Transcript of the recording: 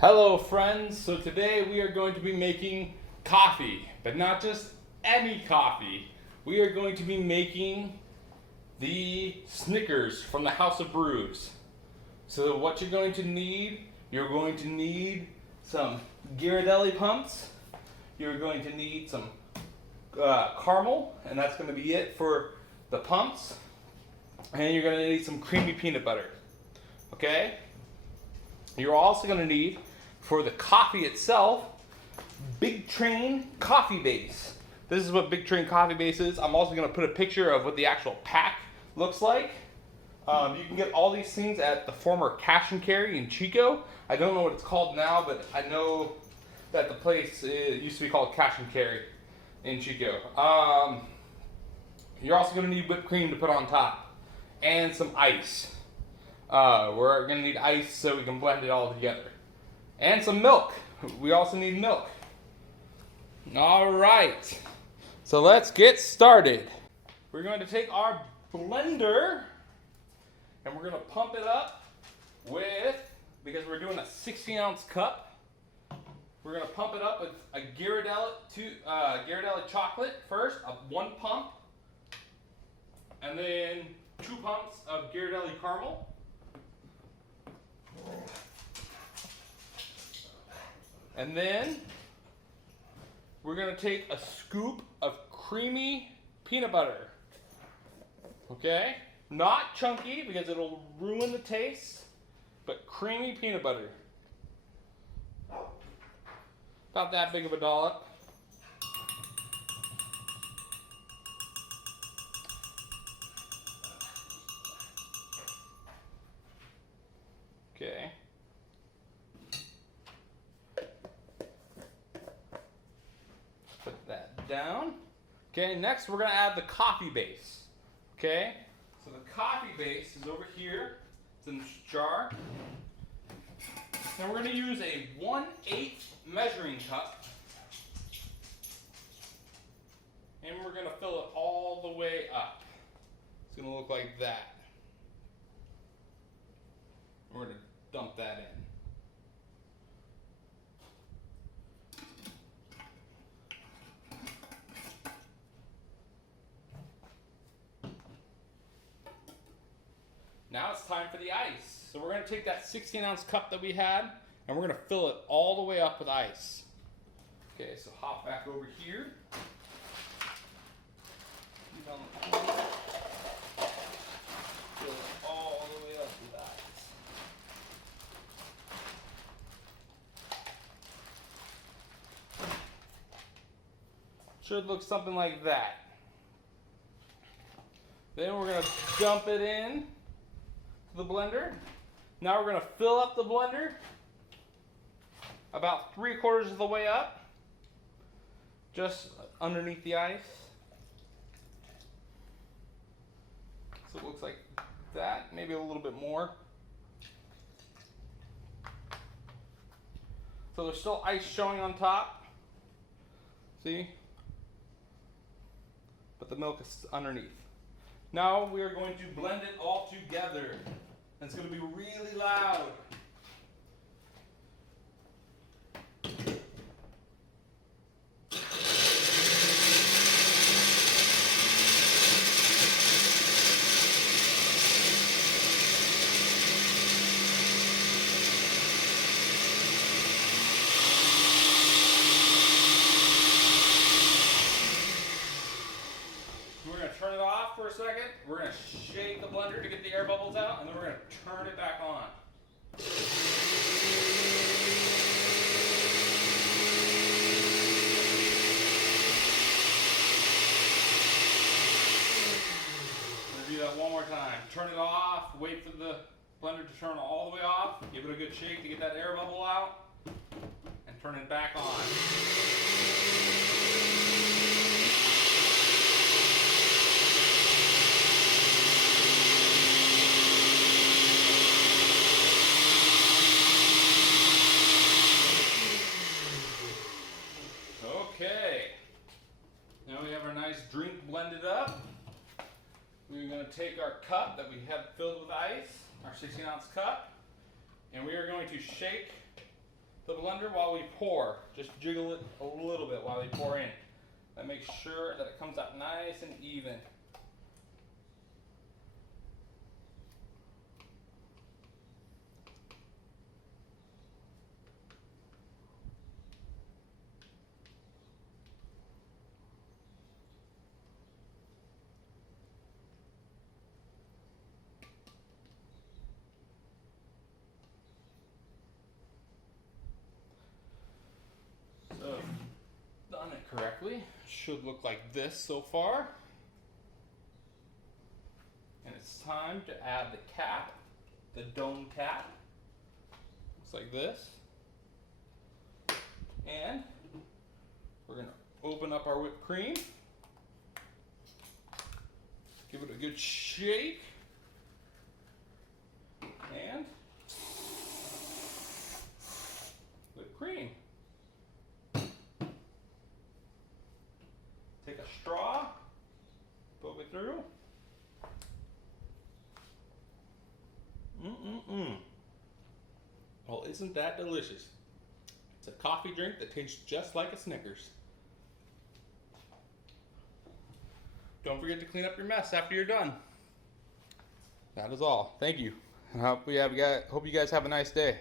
Hello friends, so today we are going to be making coffee, but not just any coffee. We are going to be making the Snickers from the House of Brews. So what you're going to need some Ghirardelli pumps, you're going to need some caramel, and that's going to be it for the pumps, and you're going to need some creamy peanut butter, okay? You're also going to need, for the coffee itself, Big Train Coffee Base. This is what Big Train Coffee Base is. I'm also going to put a picture of what the actual pack looks like. You can get all these things at the former Cash and Carry in Chico. I don't know what it's called now, but I know that the place used to be called Cash and Carry in Chico. You're also going to need whipped cream to put on top and some ice. We're going to need ice so we can blend it all together. And some milk. We also need milk. All right. So let's get started. We're going to take our blender and we're going to pump it up with, because we're doing a 16-ounce cup, we're going to pump it up with a Ghirardelli chocolate first, one pump, and then 2 pumps of Ghirardelli caramel. And then we're going to take a scoop of creamy peanut butter. Okay? Not chunky because it'll ruin the taste, but creamy peanut butter. About that big of a dollop. Okay. Put that down. Okay, next we're going to add the coffee base. Okay? So the coffee base is over here. It's in this jar. Now we're going to use a 1/8 measuring cup. And we're going to fill it all the way up. It's going to look like that. We're going to dump that in. Now it's time for the ice. So we're going to take that 16-ounce cup that we had and we're going to fill it all the way up with ice. Okay, so hop back over here. Fill it all the way up with ice. Should look something like that. Then we're going to dump it in to the blender. Now we're going to fill up the blender about 3/4 of the way up, just underneath the ice. So it looks like that, maybe a little bit more. So there's still ice showing on top. See? But the milk is underneath. Now we are going to blend it all together. And it's going to be really loud. We're going to turn it off for a second. We're going to shake the blender to get the air bubbles out, and then we're going to turn it back on. We're going to do that one more time. Turn it off, wait for the blender to turn all the way off, give it a good shake to get that air bubble out, and turn it back on. Okay, now we have our nice drink blended up. We're going to take our cup that we have filled with ice, our 16-ounce cup, and we are going to shake the blender while we pour. Just jiggle it a little bit while we pour in. That makes sure that it comes out nice and even. So, done it correctly. Should look like this so far. And it's time to add the cap, the dome cap. Looks like this. And we're gonna open up our whipped cream. Give it a good shake. And whipped cream. Take a straw, poke it through. Well, isn't that delicious? It's a coffee drink that tastes just like a Snickers. Don't forget to clean up your mess after you're done. That is all. Thank you. I hope you guys have a nice day.